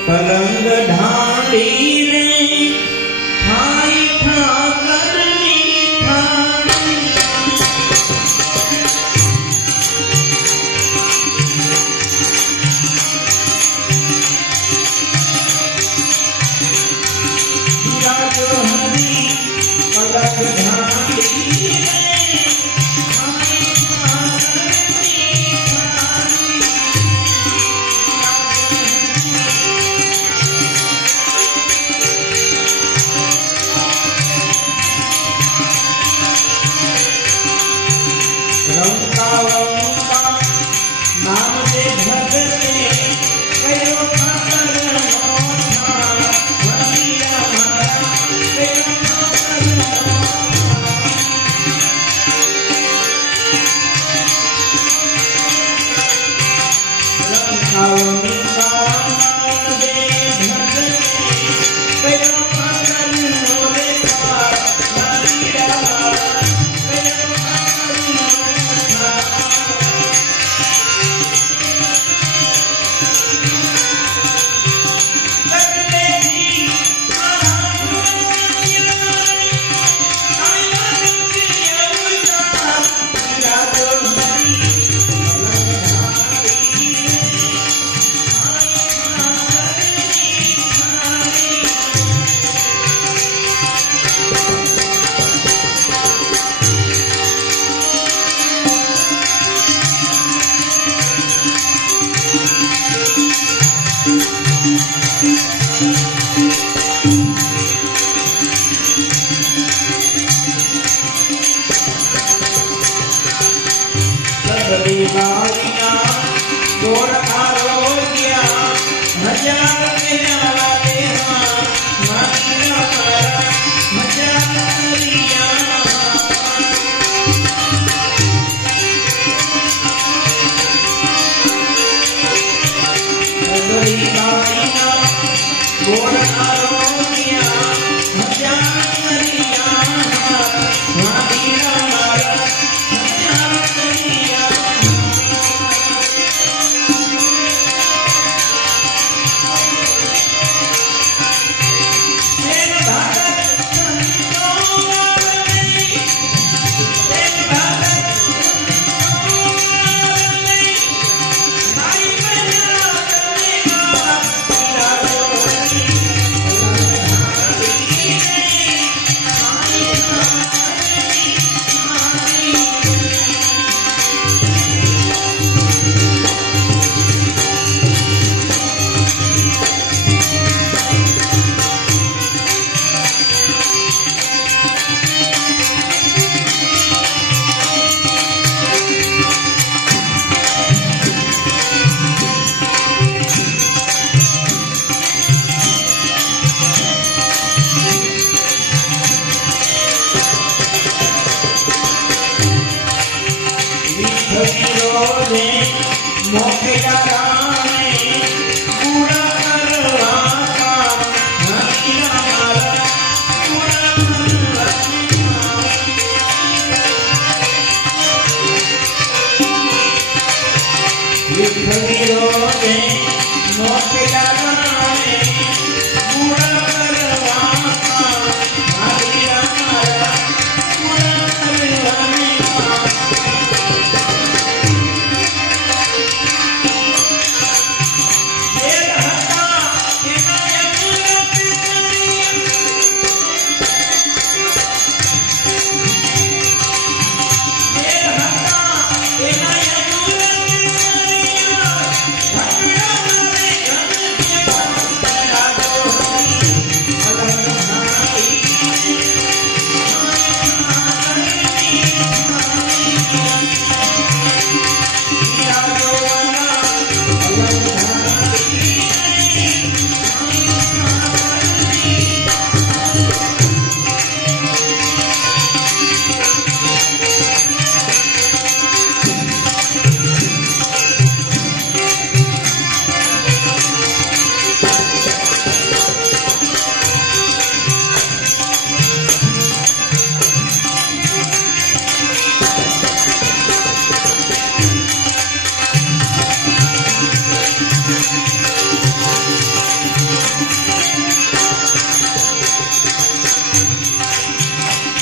પલંગ ઢાળીને થાય ઠાકરની થાળી. ગોરી બારીના ગોળ આરોગ્યા હજાર મેળા દેવા મારા મજા કરિયા ગોરી બારીના ગોળ આરોગ્યા હજાર કરિયા મારા મજા કરિયા તેન ભારત સંતોવારની તેન ભારત સંતોવારની મારી મજા કરિયા ઈરા જોરી વિઠ્ઠલીરોને મોકલ્યા રામે પૂરા કરવા કામ હરીના મારા પૂરા કરવા વિઠ્ઠલીરોને મોકલ્યા રામે પૂરા કરવા કામ હરીના મારા પૂરા કરવા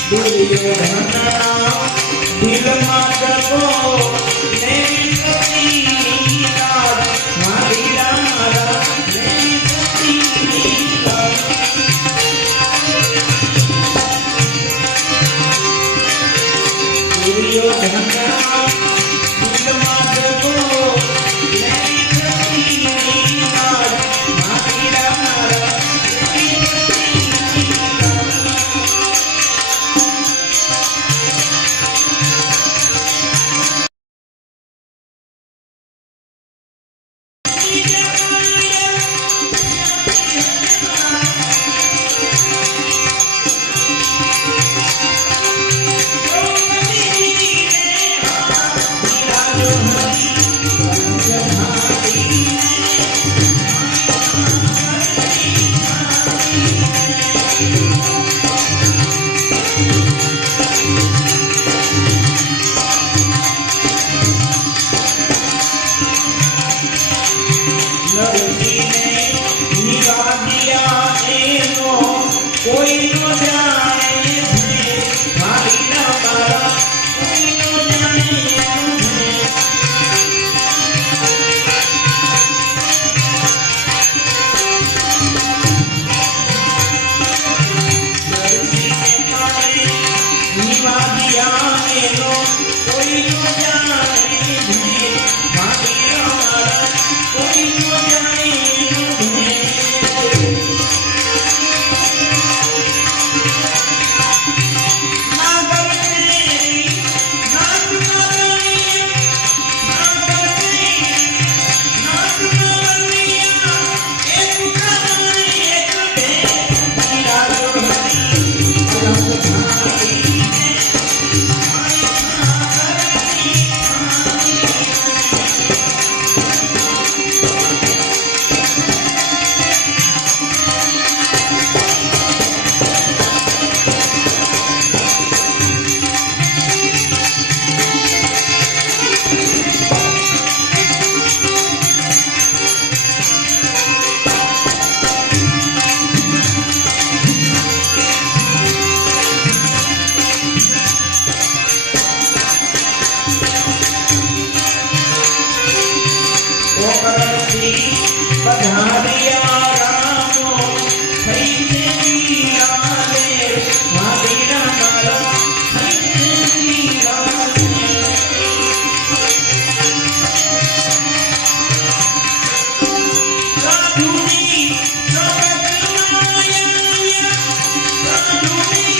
દુર્યોધનના દિલમાં ડગો પધાર્યા રામો થઈ જીવાને મારીના મારા થઈ જીવાને સાધુની સગતમાયા સાધુની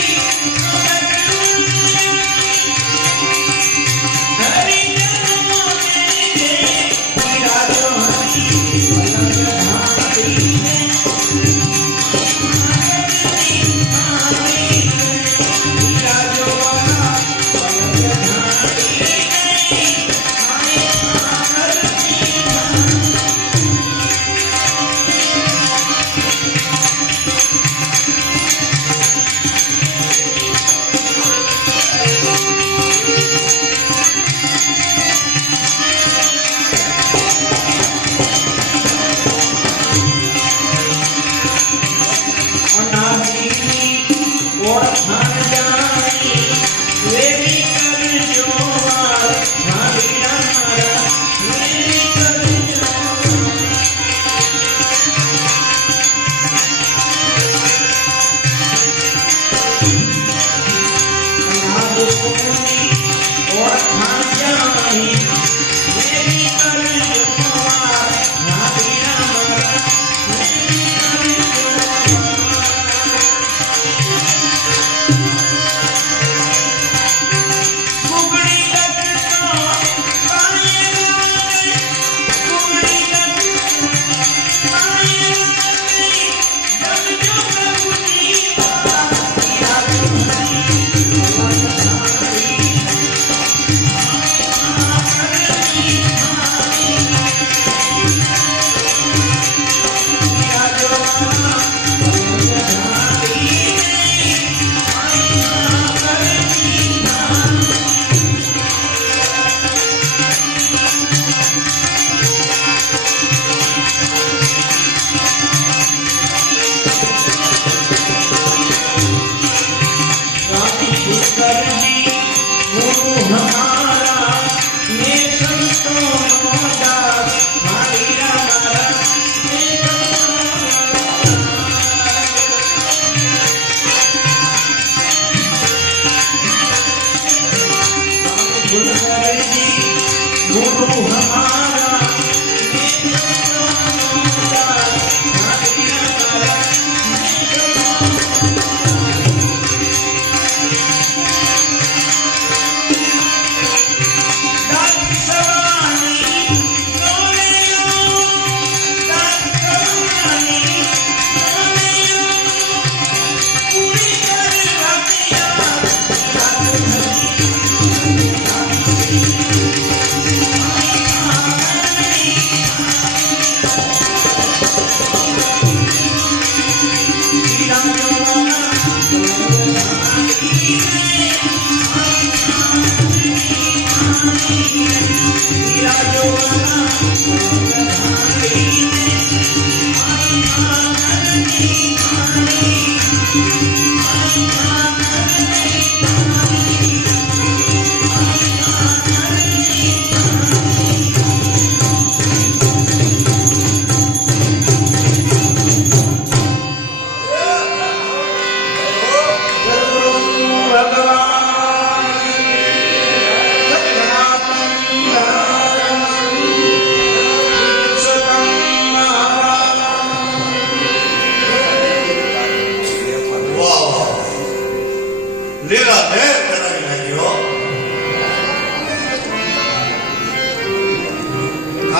લીલા લહેર કરાવી નાખ્યો.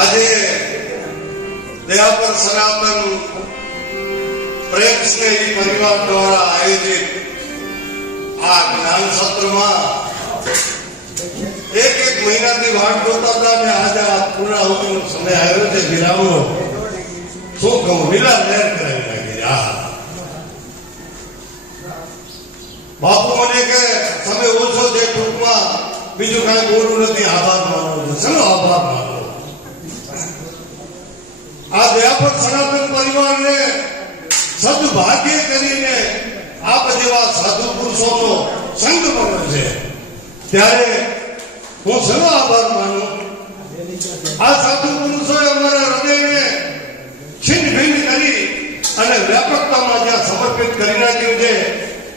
આજે દયાપર સનાતન પ્રેમ સ્નેહી પરિવાર દ્વારા આયોજિત આ જ્ઞાન સત્રમાં એક મહિનાથી વાટ જોતા હતા ને આજે આ પૂર્ણાહુતિનો સમય આવ્યો છે વિરામનો. શું કહું, લીલા લહેર કરાવી નાખી. આ બાપુ મને કે સમય ઓછો છે, ટૂંકમાં બીજું કાંઈ બોલવું નથી, આભાર માનવો છે. ચલો આભાર માનો. આ દયાપર સનાતન પરિવારને સદભાગ્ય કરીને આપ જેવા સાધુ પુરુષોનો સંગ મળે છે, ત્યારે હું સૌનો આભાર માનું. આ સાધુ પુરુષોએ અમારા હૃદયને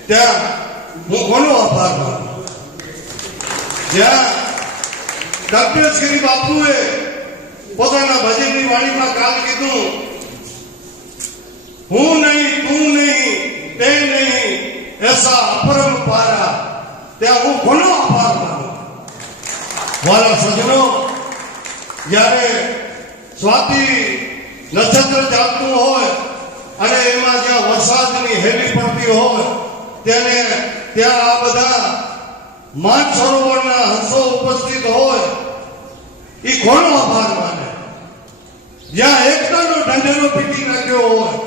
ત્યાં હું કોનો આભાર માનું? જ્યાં કલ્પેશગીરી બાપુએ પોતાના ભજનની વાણીમાં કાલ કીધું, હું નહીં, તું નહીં, તે નહીં, એસા અપરમ પારા, ત્યાં હું કોનો આભાર માનું? વાલા સજનો, જ્યારે સ્વાતિ નક્ષત્ર ચાલતું હોય અને એમાં જ્યાં વરસાદની હેલી પડતી હોય ત્યાં આ બધા માનસરોવરના હંસો ઉપસ્થિત હોય, એ કોનો આભાર માને? જ્યાં એકતાનો ઢંઢેરો પીટી નાખ્યો હોય,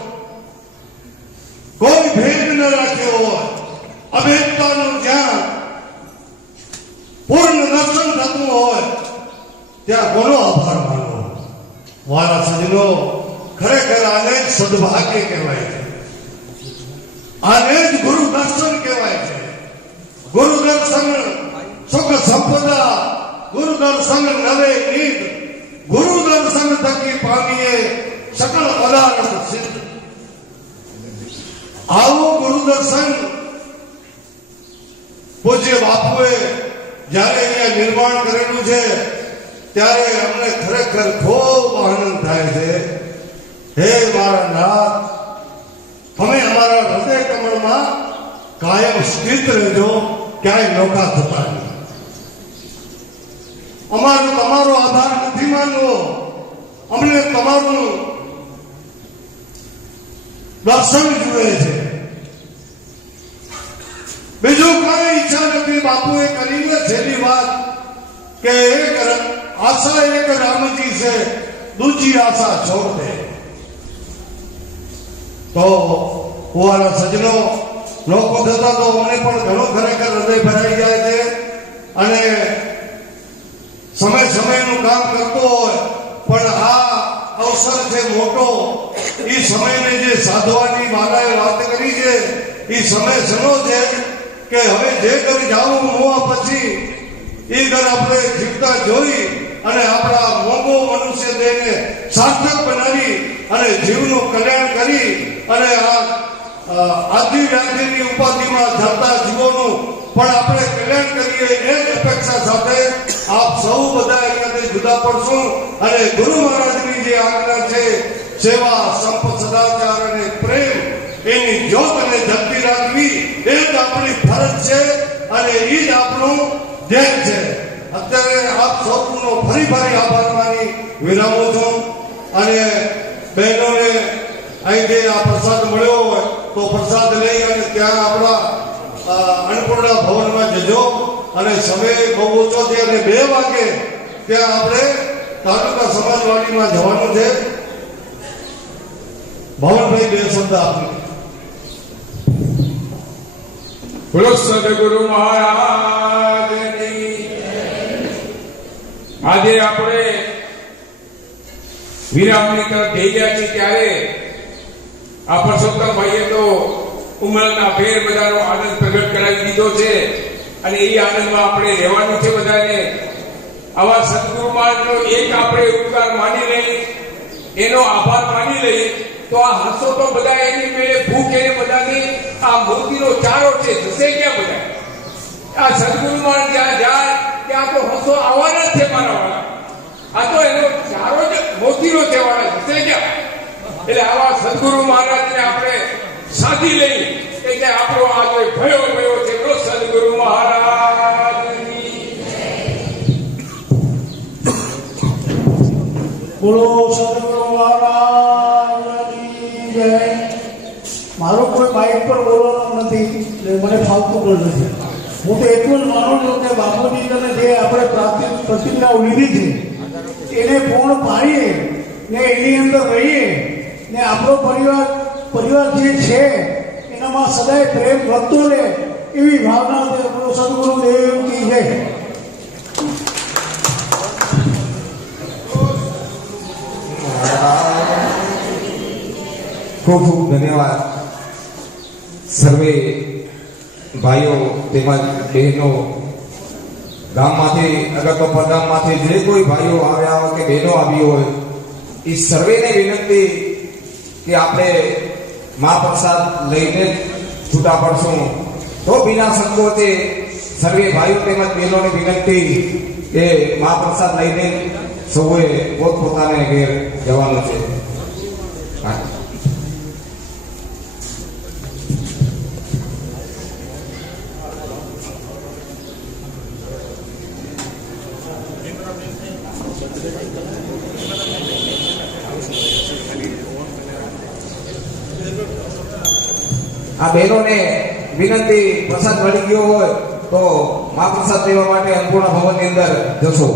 કોઈ ભેદ ન રાખ્યો હોય, અભેદતાનું જ્યાં પૂર્ણ દર્શન થતું હોય, ત્યાં કોનો આભાર માનો? વાલા સજનો, ખરેખર આને જ સદભાગ્ય કહેવાય છે, આને જ ગુરુ દર્શન કહેવાય છે. ગુરુ દર્શન સુખ સંપદા, ગુરુ દર્શન નવે નીત, ગુરુ દર્શન થકી પામીએ સકળ પદાર્થ સિદ્ધ. આવું ગુરુ દર્શન પૂજ્ય બાપુએ જ્યારે અહીંયા નિર્માણ કરેલું છે ત્યારે અમને ખરેખર ખૂબ આનંદ થાય છે. હે મારા નાથ, તમે અમારા હૃદય કમળમાં કાયમ સ્થિત રહેજો, ક્યાંય નોખા થતા નહીં. અમારો તમારો આભાર નથી માનવો, અમને તમારું દર્શન જુએ છે, બીજું કઈ ઈચ્છા નથી. બાપુએ કરીને છેલ્લી વાત કે એક આશા એક રામજી છે, દૂજી આશા છોડ દે. તો વાલા સજનો, લોકો થતા તો અમને પણ ઘણો ખરેખર હૃદય ભરાઈ જાય છે અને સમયનું કામ કરતો હોય, પણ આ અવસર છે મોટો. એ સમયને જે સાધવાની માલાએ વાત કરી છે, એ સમય સનો છે કે હવે જે ઘર જાવું હોવા પછી એ ઘર આપણે જીવતા જોઈ અને આપણા મોંઘો મનુષ્ય દેહને સાર્થક બનાવી અને જીવનું કલ્યાણ કરી અને આ આદિ વ્યાધિની ઉપાધિમાં ધરતા જીવોનું પણ આપણે કલ્યાણ કરીએ, એ જ અપેક્ષા સાથે આપ સૌ બધા અહીંયાથી જુદા પડશું અને ગુરુ મહારાજની જે આજ્ઞા છે, સેવા, સંપ, સદાચાર અને પ્રેમ, એની જ્યોતને જલતી રાખવી, એ જ આપણી ફરજ છે અને એ જ આપણું ધ્યેય છે. અત્યારે આપ સૌનો ફરી આભાર માની વિરામું છું અને બહેનોને અહીંથી આ પ્રસાદ મળ્યો હોય તો પ્રસાદ લઈ અને ત્યાં આપણા અન્નપૂર્ણા ભવનમાં જજો અને સમય બહુ ઓછો છે અને 2 વાગે ત્યાં આપણે તાલુકા સમાજવાડીમાં જવાનું છે. ભવનભાઈ 2 શબ્દ આપી. બોલો સદગુરુ મહારાજની. આજે આપણે વિરામની તરફ જઈ ગયા છીએ ત્યારે આ પરસોત્તમભાઈએ તો ઉમરના ફેર બધાનો આનંદ પ્રગટ કરાવી દીધો છે અને એ આનંદમાં આપણે રહેવાનું છે બધાને. આવા સદગુરુ મહારાજનો એક આપણે ઉપકાર માની લઈ, એનો આભાર માની લઈ, તો આ હંસો તો બધા એની મેળે ભૂખ એને બધાની આ મૂર્તિનો ચારો છે, જશે ક્યાં બધા? આ સદગુરુ મહારાજ જ્યાં જાય ત્યાં તો હંસો આવવાના જ છે મારા વાળા. આ તો એનો ચારો જ મોતીનો છે વાળા, જશે ક્યાં? એટલે આવા સદગુરુ મહારાજને આપણે સાથી લઈ એટલે આપણો આ જે ભયો છે એનો સદગુરુ મહારાજની. બોલો સદગુરુ મહારાજની જય. મારો કોઈ માઇક પર બોલવાનું નથી, મને ફાવતું પણ નથી. હું તો એટલું જ માનું છું કે બાપુજી તમે જે આપણે પ્રતિજ્ઞાઓ લીધી છે એને પૂર્ણ પાડીએ ને એની અંદર રહીએ ને આપણો પરિવાર જે છે એનામાં સદાય પ્રેમ વધતો રહે એવી ભાવના સદગુરુદેવ કી જય. ખૂબ ખૂબ ધન્યવાદ સર્વે ભાઈઓ તેમજ બહેનો, ગામમાંથી અગર તો પરગામમાંથી જે કોઈ ભાઈઓ આવ્યા હોય કે બહેનો આવી હોય, એ સર્વેને વિનંતી કે આપણે મહાપ્રસાદ લઈને છૂટા પડશું. તો બિના સંકોચે સર્વે ભાઈઓ તેમજ બહેનોની વિનંતી કે મહાપ્રસાદ લઈને સૌએ પોતપોતાને ઘેર જવાનું છે. હા. આ બહેનોને વિનંતી, પ્રસાદ મળી ગયો હોય તો મહાપ્રસાદ લેવા માટે અન્નપૂર્ણા ભવનની અંદર જશો.